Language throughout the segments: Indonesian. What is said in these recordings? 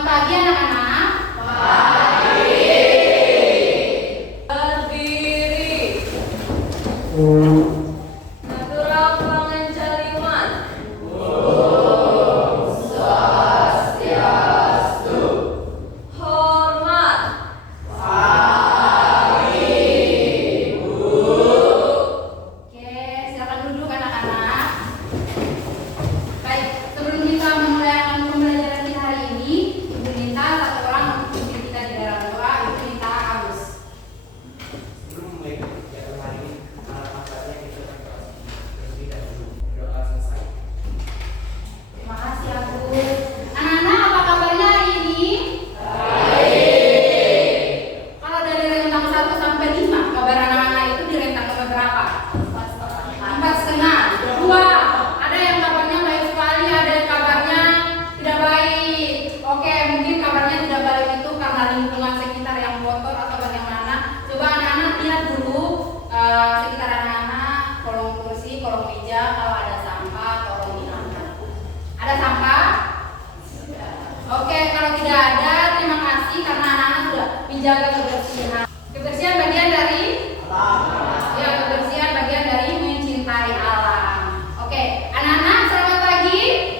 Selamat pagi anak-anak. Berdiri. Natural pangangcariwan. Swastiastu. Hormat. Oke, silakan duduk anak-anak. Baik, sebelum kita memulai pembelajaran kita hari ini, Ibu minta satu orang untuk pimpin kita di dalam doa. Ibu minta Agus. Sebelum mulai kegiatan hari ini, makanya kita berdoa terlebih dahulu. Doa selesai. Terima kasih Agus. Anak-anak, apa kabarnya hari ini? Kalau dari rentang 1 sampai 5, kabar anak-anak itu di rentang nomor berapa? 4,5. 2. Ada yang kabarnya baik sekali, ada yang kabarnya tidak baik. Oke, mungkin kabarnya tidak baik itu karena lingkungan sekitar yang kotor atau bagaimana. Coba anak-anak lihat dulu sekitar anak-anak, kolong kursi, kolong meja, kalau ada sampah tolong diangkat. Ada sampah? Oke, kalau tidak ada, terima kasih karena anak-anak sudah menjaga kebersihan. Kebersihan bagian dari ya, kebersihan bagian dari mencintai alam. Oke, anak-anak selamat pagi.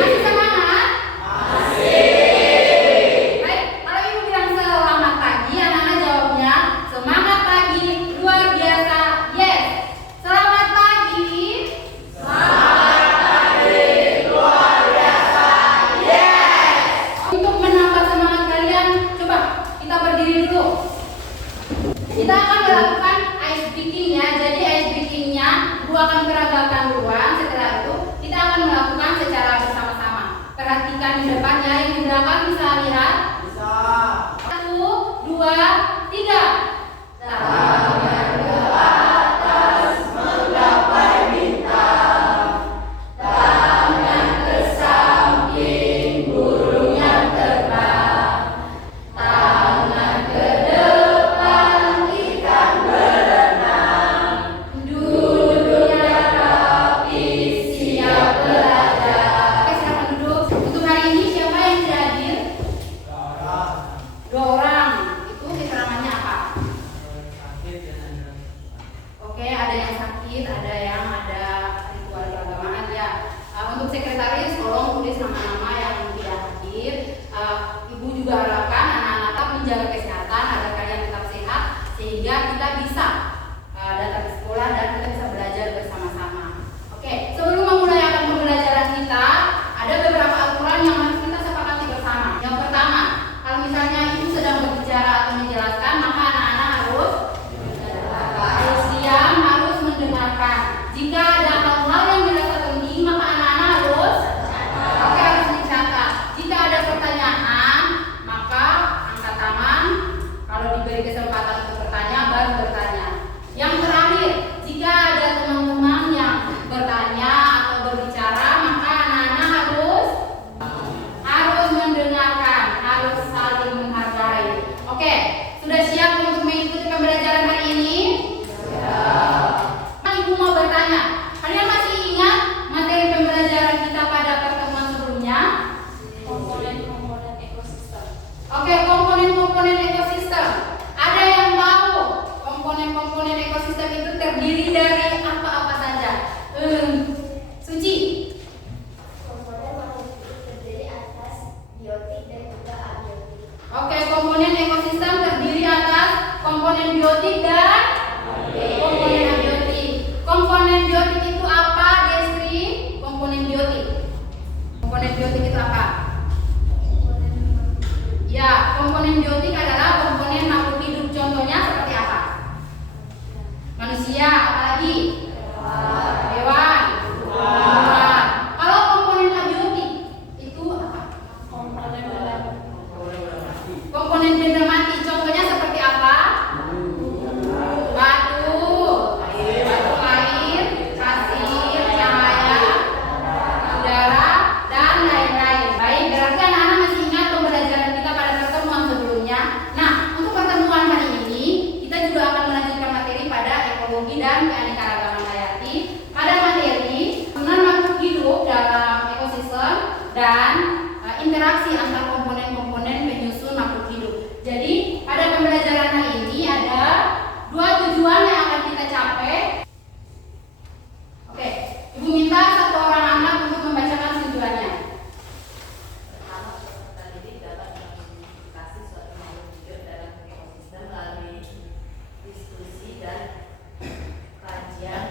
Masih semangat? Baik, kalau ibu bilang selamat pagi, anak-anak jawabnya semangat pagi, luar biasa, yes. Selamat pagi. Untuk menambah semangat kalian, coba kita berdiri dulu. Kita akan melakukan ice breaking-nya. Jadi ice breaking-nya ibu akan peragakan duluan. Setelah itu kita akan melakukan secara bersama-sama. Perhatikan di depannya, yang di belakang bisa lihat. 1, 2, 3. Tangan ke atas menggapai bintang. Tangan ke samping burung yang terbang. Tangan ke depan ikan berenang. Duduknya rapi siap belajar. Oke, silakan duduk. Untuk hari ini siapa yang tidak hadir? 2 orang. Itu keterangannya apa? Oke, ada yang sakit, ada yang ada ritual keagamaan ya. Untuk sekretaris tolong tulis nama-nama yang tidak hadir. Ibu juga harapkan anak-anak tetap menjaga kesehatan agar kalian tetap sehat sehingga kita bisa datang ke sekolah dan kita bisa belajar bersama-sama. Oke, sebelum memulai pembelajaran kita, ada beberapa aturan yang harus kita sepakati bersama. Yang pertama, kalau misalnya ibu sedang berbicara atau menjelaskan, maka anak-anak harus diam, harus mendengarkan. Jika ada hal-hal yang dirasa penting, maka anak-anak harus mencatat. Jika ada pertanyaan, maka angkat tangan. Kalau diberi kesempatan untuk bertanya, baru bertanya. Yang terakhir, jika ada teman-teman yang bertanya atau berbicara, maka anak-anak harus mendengarkan, harus saling menghargai. Oke, sudah siap untuk mengikuti pembelajaran hari ini? Ibu mau bertanya, kalian masih ingat materi pembelajaran kita pada pertemuan sebelumnya? Komponen-komponen ekosistem. Oke, komponen-komponen ekosistem. Ada yang tahu komponen-komponen ekosistem itu terdiri dari apa-apa saja? Suci. Komponen makhluk hidup terdiri atas biotik dan juga abiotik. Oke, komponen ekosistem terdiri atas komponen biotik dan komponen abiotik. Komponen biotik itu apa, Destri? Komponen biotik. Komponen biotik itu apa? Ya, komponen biotik adalah komponen makhluk hidup. Contohnya seperti apa? Manusia, apalagi? Hewan. Tumbuhan. Kalau komponen abiotik itu apa? Komponen dalam. Komponen benda mati. Contohnya seperti apa? Batu, air, pasir, cahaya, udara, dan lain-lain. Baik, berarti anak-anak masih ingat pembelajaran kita pada pertemuan sebelumnya. Nah, untuk pertemuan hari ini, kita juga akan melanjutkan materi pada ekologi dan keanekaragaman hayati. Pada materi, makhluk hidup dalam ekosistem dan interaksi antar komponen-komponen penyusun makhluk hidup. Jadi pada pembelajaran hari ini ada dua tujuan yang akan kita capai. Oke, Ibu minta satu orang anak untuk membacakan tujuannya. Pertama, peserta didik dapat mengidentifikasi suatu makhluk hidup dalam ekosistem melalui diskusi dan kajian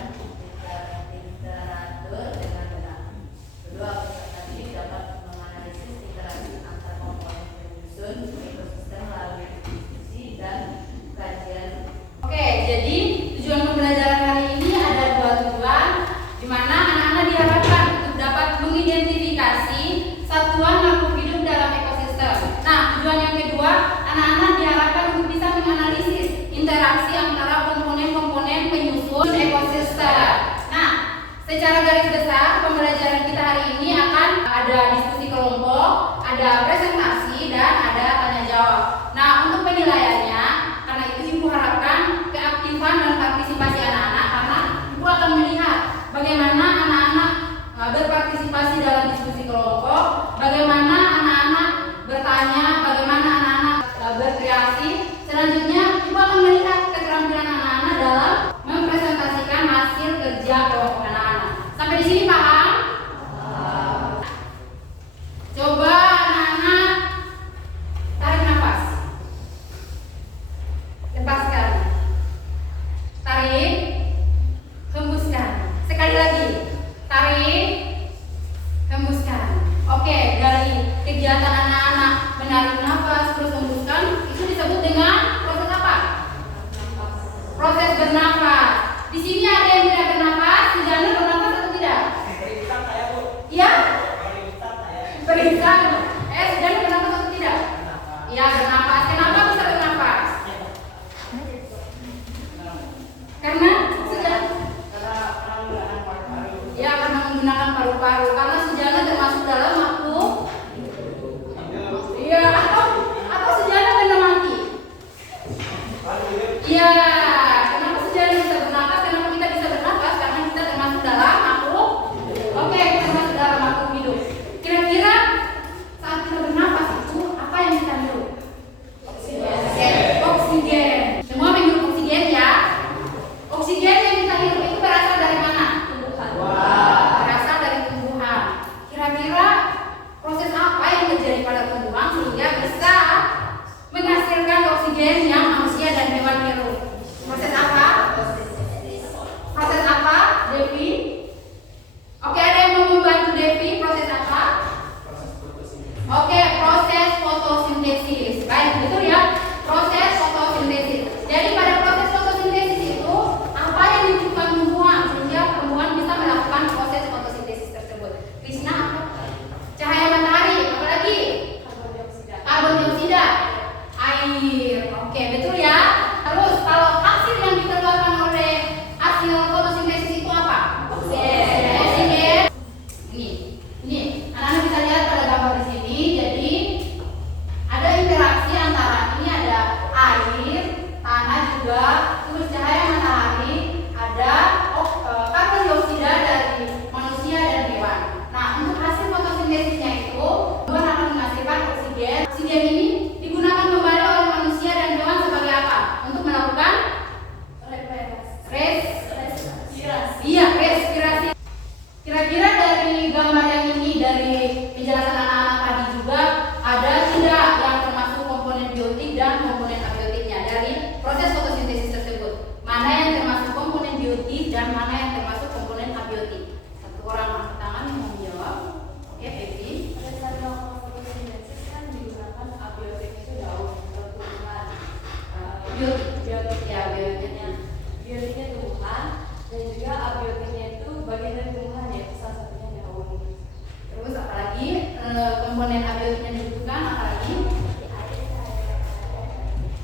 literatur dengan benar. Kedua, peserta didik dapat menganalisis interaksi antar komponen penyusun ekosistem melalui diskusi dan kajian. Oke, jadi tujuan pembelajaran hari ini ada dua tujuan, di mana anak-anak diharapkan untuk dapat mengidentifikasi satuan makhluk hidup dalam ekosistem. Nah, tujuan yang kedua, anak-anak diharapkan untuk bisa menganalisis interaksi antara komponen-komponen penyusun ekosistem. Nah, secara garis besar pembelajaran kita hari ini akan ada diskusi kelompok, ada presentasi, dan ada tanya jawab. Nah, untuk penilaiannya, karena itu Ibu harapkan keaktifan dan partisipasi anak-anak, karena Ibu akan melihat bagaimana anak-anak berpartisipasi dalam diskusi kelompok, bagaimana anak-anak bertanya, bagaimana anak-anak berkreasi. Selanjutnya Ibu akan melihat keterampilan anak-anak dalam mempresentasikan hasil kerja kelompok anak-anak. Sampai di sini paham? Coba anak-anak tarik nafas. Lepaskan. Tarik. Hembuskan. Sekali lagi. Tarik. Hembuskan. Oke, dari kegiatan anak-anak menarik nafas terus hembuskan, itu disebut dengan proses apa? Proses bernafas. Di sini ada yang tidak bernafas, Sujana bernafas atau tidak? Periksa saya, Bu. Iya? Periksa saya. Periksa. Sujana bernafas atau tidak? Iya, bernafas. Kenapa bisa bernafas? Karena Sujana Karena menggunakan paru-paru. ya karena menggunakan paru-paru. Karena Sujana termasuk dalam makhluk. Iya, atau Sujana benda mati. Iya, kenapa Sujana bisa bernafas? Kenapa kita bisa bernafas? Karena kita termasuk dalam makhluk. Oke, kita termasuk dalam makhluk hidup. Kira-kira saat kita bernafas itu apa yang kita hirup? Oksigen. Semua menghirup oksigen ya. Oksigen yang kita hirup itu berasal dari mana? Tumbuhan. Berasal dari tumbuhan. Kira-kira proses apa yang terjadi pada tumbuhan sehingga bisa menghasilkan oksigen yang manusia dan hewan hirup? Proses apa? Proses apa, Devi? Oke, ada yang mau membantu Devi? Proses apa? Proses fotosintesis. Oke, proses fotosintesis. Baik, betul ya. Proses fotosintesis. Jadi pada proses fotosintesis itu apa yang dibutuhkan tumbuhan sehingga tumbuhan bisa melakukan proses fotosintesis tersebut? Krisna apa? Cahaya matahari. Apa lagi? Karbon dioksida. Karbon dioksida. Air. Oke, betul ya. Terus kalau hasil yang dikeluarkan oleh hasil fotosintesis itu apa? Oksigen. Oksigen. Ini anak-anak bisa lihat pada gambar di sini. Jadi ada interaksi antara ini ada air, tanah juga, terus cahaya matahari, ada karbon dioksida dari manusia dan hewan. Nah, untuk hasil fotosintesisnya itu tumbuhan akan menghasilkan oksigen. Oksigen ini digunakan kembali oleh manusia dan hewan sebagai apa? Untuk melakukan respirasi. Kira-kira dari gambar yang ini, dari penjelasan anak-anak tadi juga, ada tidak yang termasuk komponen biotik dan komponen abiotiknya dari proses fotosintesis tersebut? Mana yang termasuk komponen biotik dan mana yang termasuk komponen abiotik? Satu orang angkat tangan yang mau menjawab. Oke, Evi. Pada saat melakukan fotosintesis kan digunakan abiotik itu daun atau tumbuhan. Biotik ya, biotiknya tumbuhan dan juga abiotiknya itu bagian dari tumbuhan ya, salah satunya daun. Terus apalagi komponen abiotik yang dibutuhkan apalagi?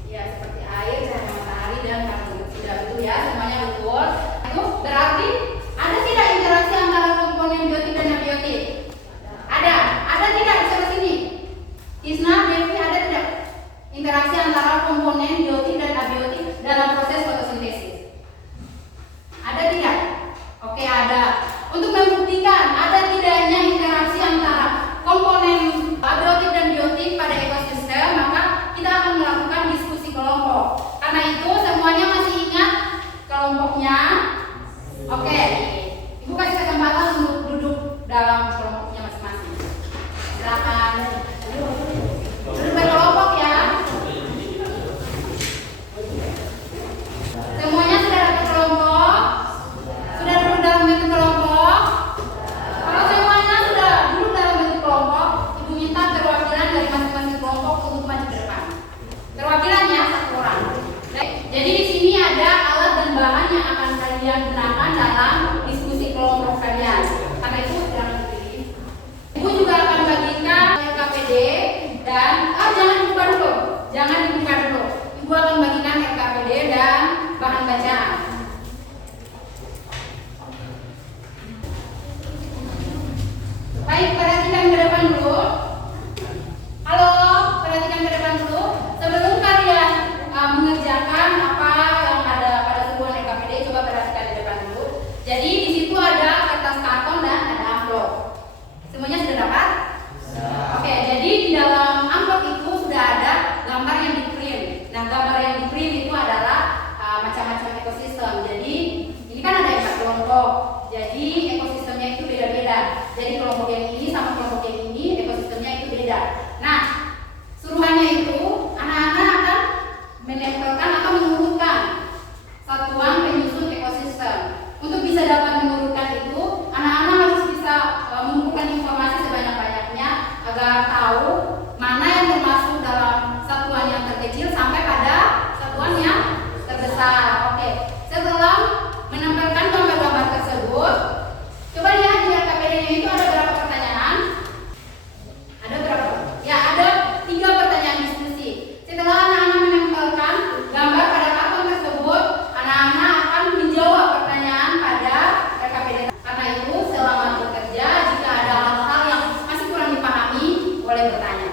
Ya, seperti air, cahaya matahari dan karbon dioksida. Betul ya, semuanya betul. Itu berarti ada tidak interaksi antara komponen biotik dan abiotik? Ada tidak di sebelah sini? Tisna, Devi, ada tidak interaksi antara komponen biotik dan abiotik dalam proses fotosintesis? Ada tidak? Oke, ada. Untuk membuktikan ada tidaknya interaksi antara komponen abiotik agar tahu mana yang termasuk dalam satuan yang terkecil sampai pada satuan yang terbesar. Oke, setelah menempelkan gambar-gambar tersebut, coba lihat di RKPD-nya itu ada berapa pertanyaan? Ada berapa? Ya, ada 3 pertanyaan diskusi. Setelah anak-anak menempelkan gambar pada karton tersebut, anak-anak akan menjawab pertanyaan pada RKPD. Karena itu, selama bekerja, jika ada hal-hal yang masih kurang dipahami, boleh bertanya.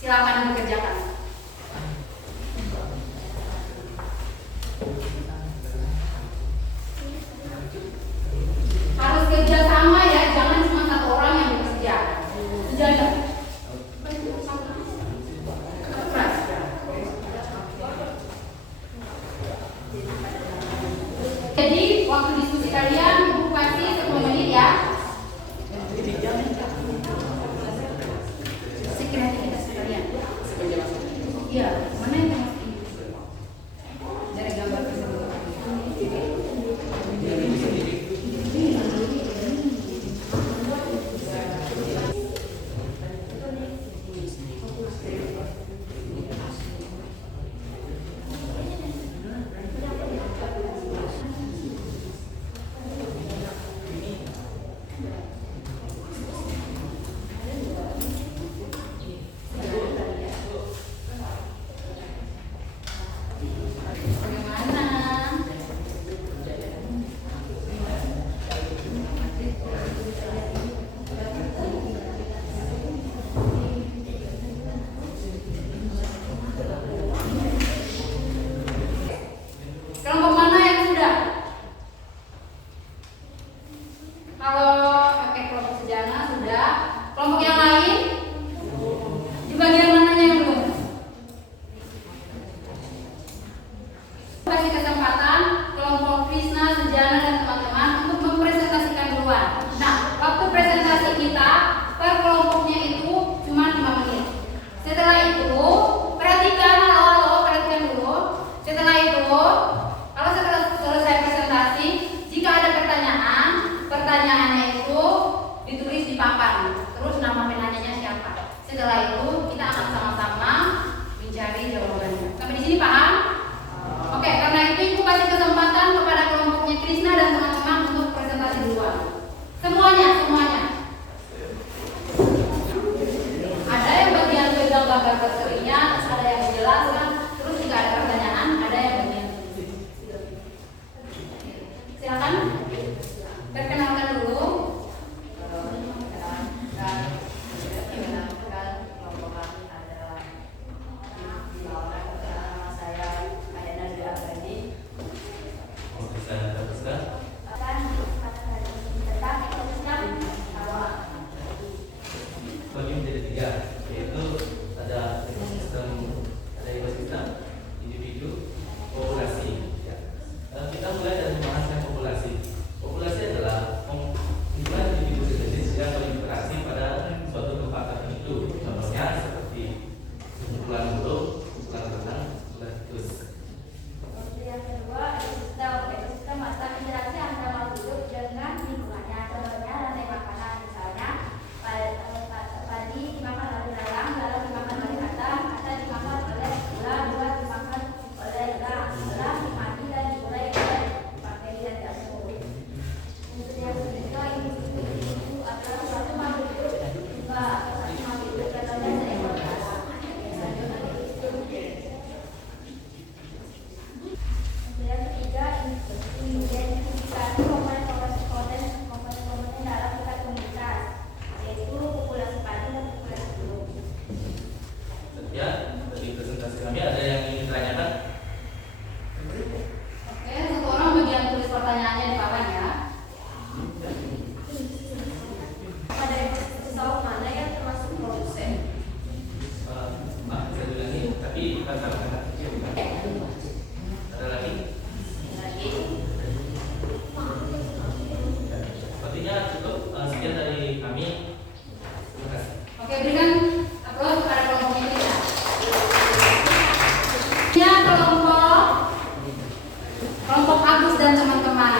Silakan dikerjakan. Harus kerja sama ya, jangan cuma satu orang yang bekerja. Sejajar. Jadi waktu diskusi kalian ibu kasih 10 menit ya. Kreativitas kalian. Iya, mana yang mesti dari gambar tersebut? Kelompok mana yang sudah? Kalau pakai kelompok sejana sudah. Kelompok yang lain? Di bagian mananya yang belum? Kasih kesempatan kelompok Krisna, Sejana dan teman-teman untuk mempresentasikan duluan. Nah, waktu presentasi kita per kelompoknya itu cuma 5 menit. Setelah itu, perhatikan dulu. Setelah itu, kalau setelah selesai presentasi, jika ada pertanyaan, pertanyaannya itu ditulis di papan. Terus nama penanyanya siapa. Setelah itu, kita akan sama-sama mencari jawabannya. Sampai di sini paham? Oke, karena itu ibu kasih kesempatan kepada kelompoknya Krisna dan teman-teman untuk presentasi duluan. Semuanya. Ada yang bagian pegang gambar terserinya, ada yang menjelaskan, terus jika ada pertanyaan, ada yang bagian. Silakan. Perkenalkan dulu. Kelompok kami adalah nama saya Ayana Dwi Abadi. Akan tentang ekosistem awal. Bagi menjadi 3, yaitu ada ekosistem, individu, populasi. Ya. Kita mulai dari membahas yang populasi. Populasi adalah kumpulan individu sejenis yang berinteraksi pada suatu tempat tertentu. Contohnya seperti kumpulan burung, kumpulan renang, kumpulan tikus. Yang kedua, ekosistem atau interaksi antara makhluk hidup dengan lingkungannya. Contohnya rantai makanan, misalnya padi dimakan oleh belalang, belalang dimakan oleh kata dimakan oleh ular, ular dimakan oleh elang mati dan diurai oleh bakteri dan jamur. Untuk yang ketiga, individu atau suatu makhluk hidup juga makhluk hidup contohnya seekor belalang. Yang ketiga, identifikasi komponen dalam tingkat komunitas, yaitu populasi padi dan populasi burung. Ya, dari presentasi kami ada yang ingin ditanyakan? Oke, satu orang bagian tulis pertanyaannya di papan ya. Pada ekosistem mana yang termasuk produsen? Bisa diulangi, tapi kata-kata kecil. Ada lagi? Sepertinya cukup. Sekian dari kami. Terima kasih. Oke, berikan aplaus kepada kelompoknya kita. Ya, kelompok Agus dan teman-teman.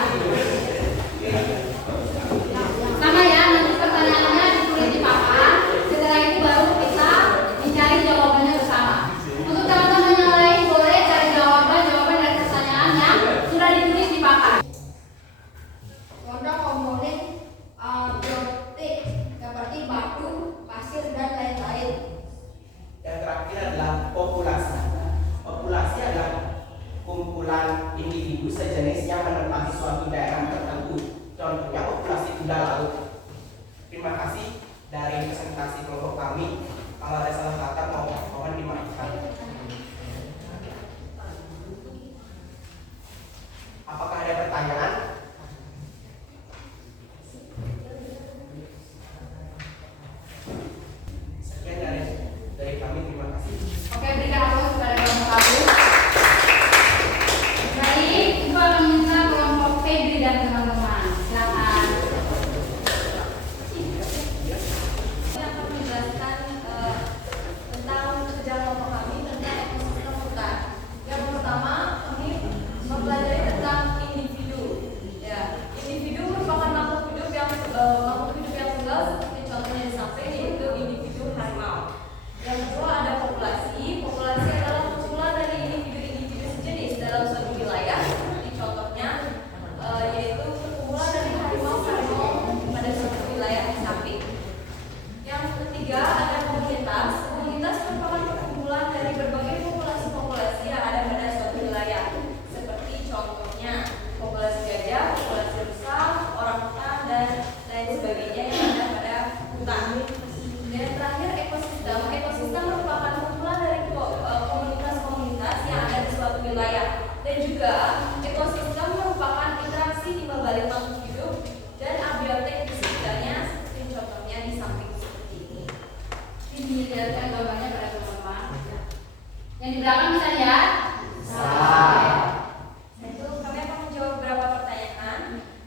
Sama ya, nanti pertanyaannya ditulis di papan. Setelah presentasi kelompok kami. Kalau ada salah kata mohon dimaafkan. Apakah ada pertanyaan? Sekian dari kami, terima kasih. Oke, berikan aplaus kepada kelompok aku. Baik, Ibu akan minta kelompok Febri dan teman-teman. Silakan. Saya akan menjelaskan tentang kerja kelompok kami tentang ekosistem hutan. Yang pertama, kami mempelajari tentang individu. Ya, individu merupakan makhluk hidup yang tunggal seperti contohnya di samping, yaitu individu harimau. Yang kedua ada populasi. Populasi adalah kumpulan dari individu-individu sejenis dalam suatu wilayah. Seperti contohnya yaitu kumpulan dari harimau-harimau pada suatu wilayah di samping. Yang ketiga ada komunitas. Komunitas merupakan perkumpulan dari berbagai populasi-populasi yang ada pada suatu wilayah. Seperti contohnya populasi gajah, populasi rusa, orangutan dan lain sebagainya yang ada pada hutan. Dan terakhir ekosistem. Ekosistem merupakan kumpulan dari komunitas-komunitas yang ada di suatu wilayah. Dan juga ekosistem merupakan interaksi di balik makhluk hidup dan abiotik di sekitarnya, seperti contohnya di samping seperti ini. Ini dilihatkan gambarnya pada teman-teman. Yang di belakang bisa lihat? Itu kami akan menjawab beberapa pertanyaan,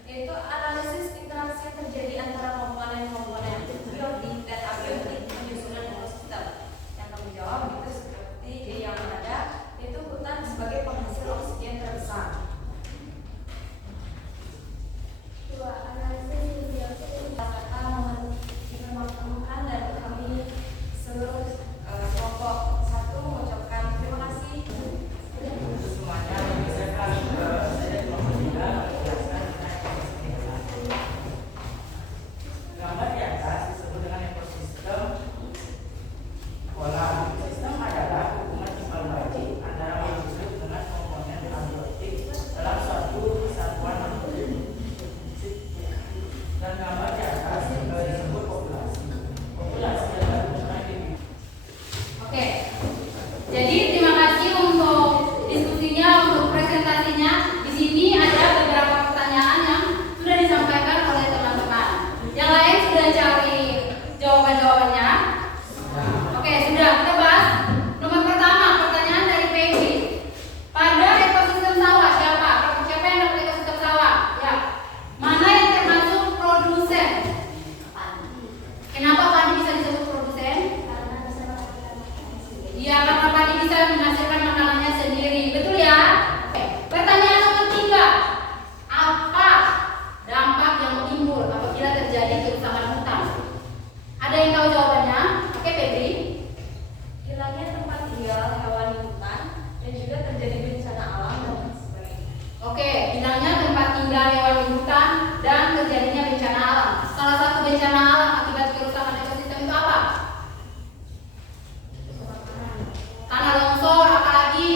yaitu analisis interaksi yang terjadi antara komponen-komponen biotik dan abiotik penyusunan ekosistem. Yang kami jawab itu seperti yang ada, yaitu hutan sebagai penghasil oksigen terbesar. Dua, analisis biotik. Kata menemukan dan kami seluruh kelompok satu mengucapkan terima kasih. Untuk semuanya, misalkan saya kelompok 3 menjelaskan tentang ekosistem. Gambar di atas disebut dengan ekosistem kolam. Ekosistem adalah hubungan timbal balik antara makhluk hidup dengan komponen abiotik dalam suatu kesatuan makhluk hidup. Dan gambar di atas disebut populasi. Populasi adalah hubungan individu. Oke. Jadi terima kasih untuk diskusinya, untuk presentasinya. Di sini ada beberapa pertanyaan yang sudah disampaikan oleh teman-teman. Yang lain sudah cari jawaban-jawabannya? Oke, sudah. Kita bahas. Nomor pertama, pertanyaan dari Peggy. Pada ekosistem sawah siapa? Siapa yang dapat ekosistem sawah? Ya. Mana yang termasuk produsen? Kenapa padi bisa disebut produsen? Karena bisa menghasilkan makanan sendiri. Iya, karena padi bisa menghasilkan makanannya sendiri. Betul ya? Oke. Pertanyaan nomor 3. Apa dampak yang timbul apabila terjadi kerusakan hutan? Ada yang tahu jawabannya? Oke, Febri. Hilangnya tempat tinggal hewan di hutan dan juga terjadi bencana alam dan lain sebagainya. Oke, hilangnya tempat tinggal hewan di hutan dan terjadinya bencana alam. Salah satu bencana alam akibat kerusakan ekosistem itu apa? Tanah longsor, apalagi?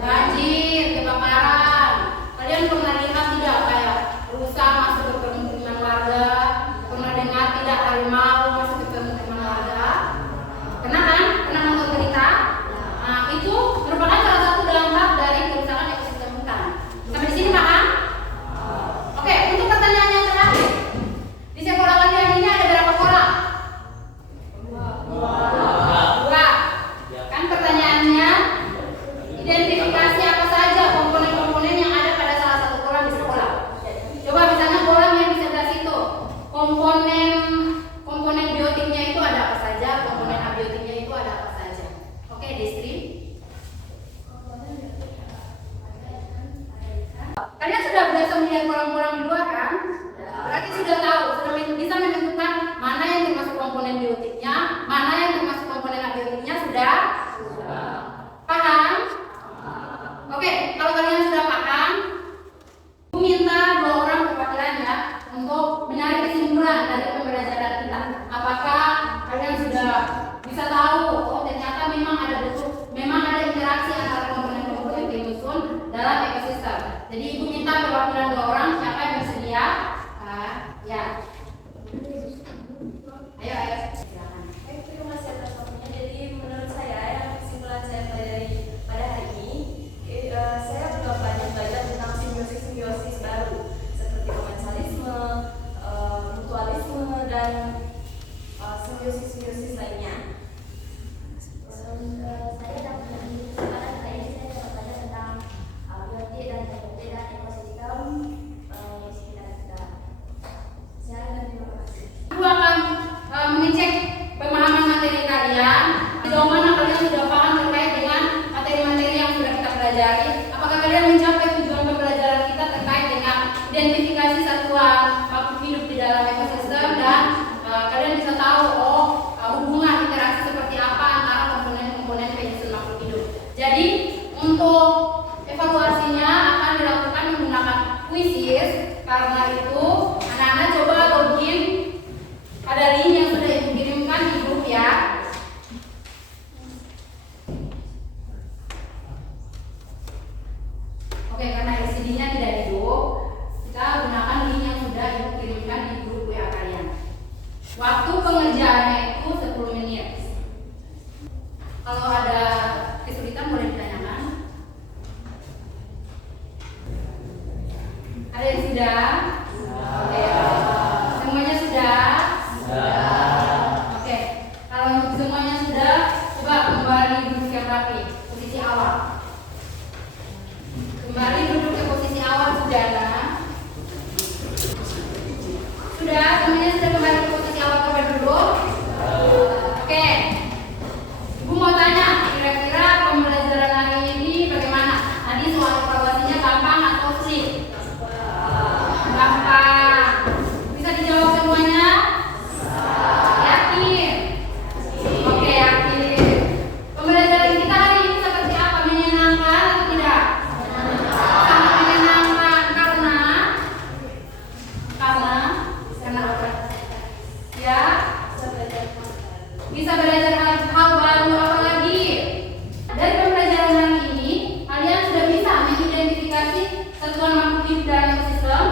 Banjir, kebakaran. Kalian pernah lihat tidak kayak rusa masuk ke permukiman warga? Pernah dengar tidak harimau masuk ke permukiman warga? Pernah kan? Pernah nonton berita? Nah, itu merupakan salah satu dampak dari kerusakan ekosistem hutan. Sampai di sini paham? Oke, untuk pertanyaan yang terakhir. Di sekolah kalian ini ada berapa kolam? Dua. Kan pertanyaannya, identifikasi apa saja komponen-komponen yang ada pada salah satu kolam di sekolah. Coba misalnya kolam yang di sebelah situ, komponen biotiknya itu ada apa saja, komponen abiotiknya itu ada apa saja. Oke, Destri. Kalian sudah biasa melihat kolam-kolam di luar kan? Berarti sudah tahu, sudah bisa menentukan mana yang termasuk komponen biotiknya, mana yang termasuk komponen abiotiknya, sudah? Paham? Oke, kalau kalian sudah paham, aku minta 2 orang perwakilan ya untuk menarik kesimpulan dari pembelajaran kita. Apakah kalian sudah bisa tahu, oh ternyata memang ada interaksi antara komponen-komponen penyusun dalam ekosistem. Jadi ibu minta perwakilan 2 orang, siapa yang bersedia? Ya. Ayo. biosis lainnya? Saya dapat dari kesempatan kali ini saya dapat belajar tentang abiotik dan abiotik dan ekosistem di sekitar kita. Silakan dan terima kasih. Aku akan mengecek pemahaman materi kalian. Sejauh mana kalian sudah paham terkait dengan materi-materi yang sudah kita pelajari? Apakah kalian mencapai tujuan pembelajaran kita terkait dengan identifikasi satuan makhluk hidup di dalam ekosistem dan kalian bisa tahu hubungan interaksi seperti apa antara komponen-komponen penyusun makhluk hidup. Jadi untuk evaluasinya akan dilakukan menggunakan quizzes. Karena itu anak-anak coba login, ada link yang sudah ibu kirimkan di grup ya. Oke, karena LCD-nya tidak hidup, kita gunakan link yang sudah ibu kirimkan di grup WA kalian. Waktu pengerjaannya itu 10 menit. Kalau ada kesulitan boleh ditanyakan. Ada yang sudah? Oke. Semuanya sudah? Oke. Kalau semuanya sudah, coba kembali duduk yang rapi, posisi awal. Kembali duduk ke posisi awal, sudah nah? Sudah? Semuanya sudah kembali ke posisi awal, coba duduk. Oke. Ibu mau tanya, kira-kira pembelajaran hari ini bagaimana? Tadi soal evaluasinya gampang atau sulit? Gampang. Bisa dijawab semuanya? Yakin? Oke, yakin. Pembelajaran kita hari ini seperti apa? Menyenangkan atau tidak? Sangat menyenangkan karena apa? Ya? Bisa belajar hal baru apa lagi? Dari pembelajaran hari ini, kalian sudah bisa mengidentifikasi satuan makhluk hidup dalam ekosistem?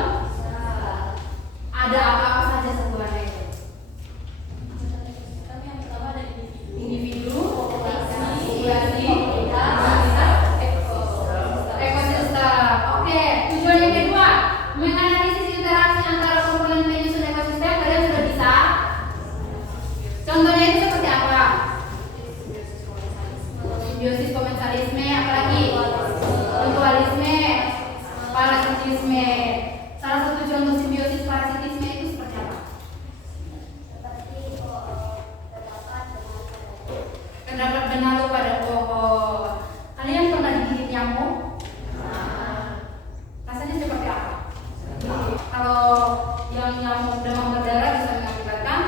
Ada apa-apa saja satuannya itu? Tapi yang pertama ada Individu, populasi, ekosistem. Oke, tujuan yang kedua, menganalisis interaksi antara komponen penyusun ekosistem. Kalian sudah bisa? Contohnya itu seperti apa? Simbiosis, komensalisme, apalagi? Mutualisme, parasitisme. Salah satu contoh simbiosis parasitisme itu seperti apa? Seperti Terdapat benalu pada pohon. Kalian pernah digigit nyamuk? Rasanya seperti apa? Kalau yang nyamuk demam berdarah bisa mengakibatkan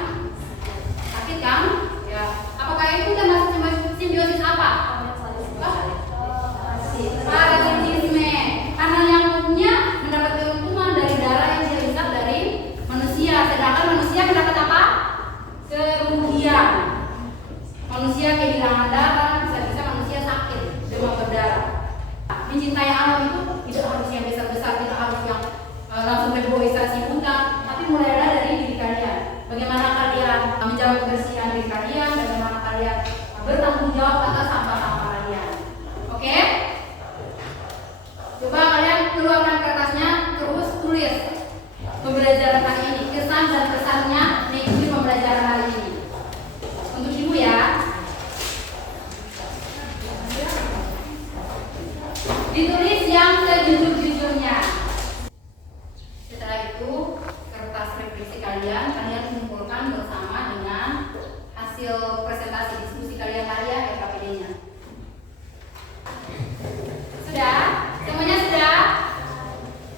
sakit kan? Ya. Apakah itu termasuk simbiosis apa? Parasitisme. Karena nyamuknya mendapat keuntungan dari darah yang dihisap dari manusia, sedangkan manusia mendapat apa? Kerugian. Manusia kehilangan darah, bisa-bisa manusia sakit, demam berdarah. Mencintai alam itu tidak harus yang besar-besar, tidak harus yang langsung reboisasi hutan, tapi mulailah dari diri kalian. Bagaimana kalian menjaga kebersihan diri kalian, bagaimana kalian bertanggung jawab atas sampah-sampah kalian. Oke? Coba kalian keluarkan kertasnya, terus tulis pembelajaran hari ini, kesan dan pesannya mengikuti pembelajaran hari ini. Untuk ibu ya. Ditulis yang sejujur-jujurnya. Setelah itu, kertas refleksi kalian kumpulkan bersama dengan hasil presentasi diskusi kalian tadi ya, RKPD-nya. Sudah? Semuanya sudah?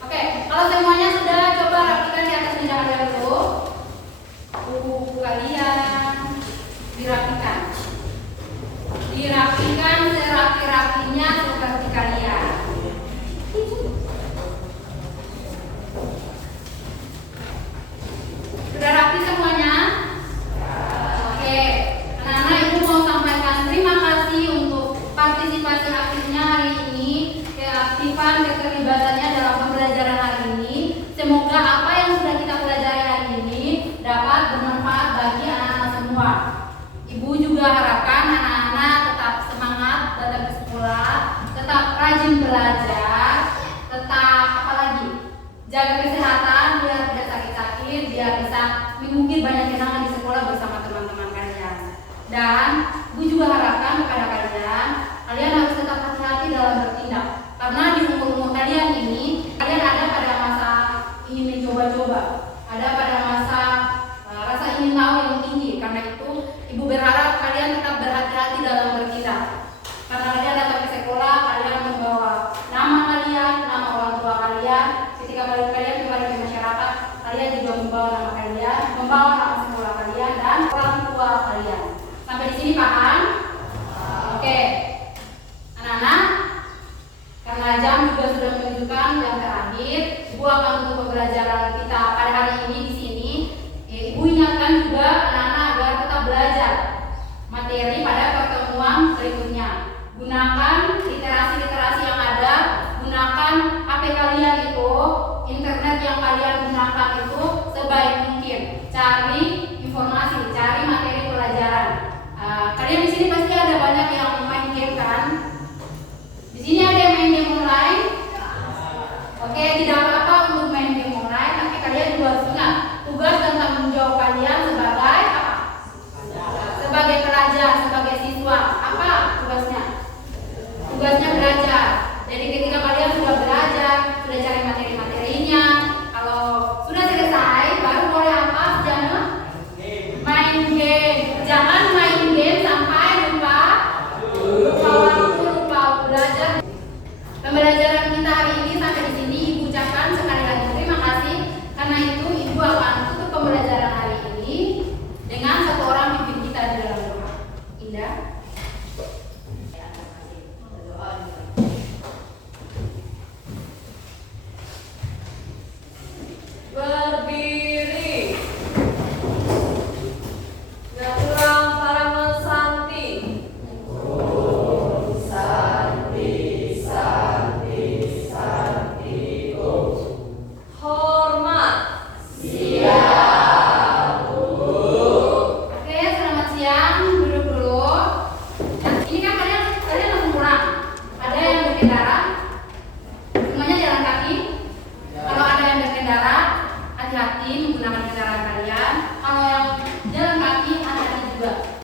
Oke, kalau semuanya sudah, coba rapikan di atas meja kalian dulu. Buku-buku kalian dirapikan. Dirapikan serapi-rapinya seperti kalian. Sudah rapi semuanya? Oke, anak-anak ibu mau sampaikan terima kasih untuk partisipasi aktifnya hari ini, keaktifan keterlibatannya dalam pembelajaran hari ini. Semoga apa yang sudah kita pelajari hari ini dapat bermanfaat bagi anak-anak semua. Ibu juga harapkan anak-anak tetap semangat Dan Ibu juga harapkan kepada kalian harus tetap hati-hati dalam bertindak. Karena di umur-umur kalian ini, kalian ada pada masa ingin mencoba-coba, ada pada masa rasa ingin tahu yang tinggi. Karena itu, Ibu berharap kalian tetap berhati-hati dalam bertindak. Karena kalian datang ke sekolah, kalian membawa nama kalian, nama orang tua kalian. Ketika kalian kembali ke masyarakat, kalian juga membawa nama kalian, membawa nama sekolah kalian dan orang tua kalian. Sampai di sini paham? Oke. Anak-anak, karena jam juga sudah menunjukkan yang terakhir, Ibu akan tutup pembelajaran kita pada hari ini di sini. Ibu ingatkan juga anak-anak agar tetap belajar materi pada pertemuan berikutnya. Gunakan literasi-literasi yang ada, gunakan HP kalian itu, internet yang kalian gunakan itu sebaik mungkin. Cari informasi, cari materi pelajaran. Kalian di sini pasti ada banyak yang main game kan? Di sini ada yang main game online. Oke, tidak apa-apa untuk main game online, tapi kalian juga harus ingat tugas dan tanggung jawab kalian sebagai apa? Sebagai pelajar, sebagai siswa. Apa tugasnya? Tugasnya belajar. Jadi ketika kalian sudah belajar, sudah cari materi-materinya, kalau sudah selesai, baru boleh apa? Jangan main game. Jangan main game sampai lupa waktu, lupa belajar. Pembelajaran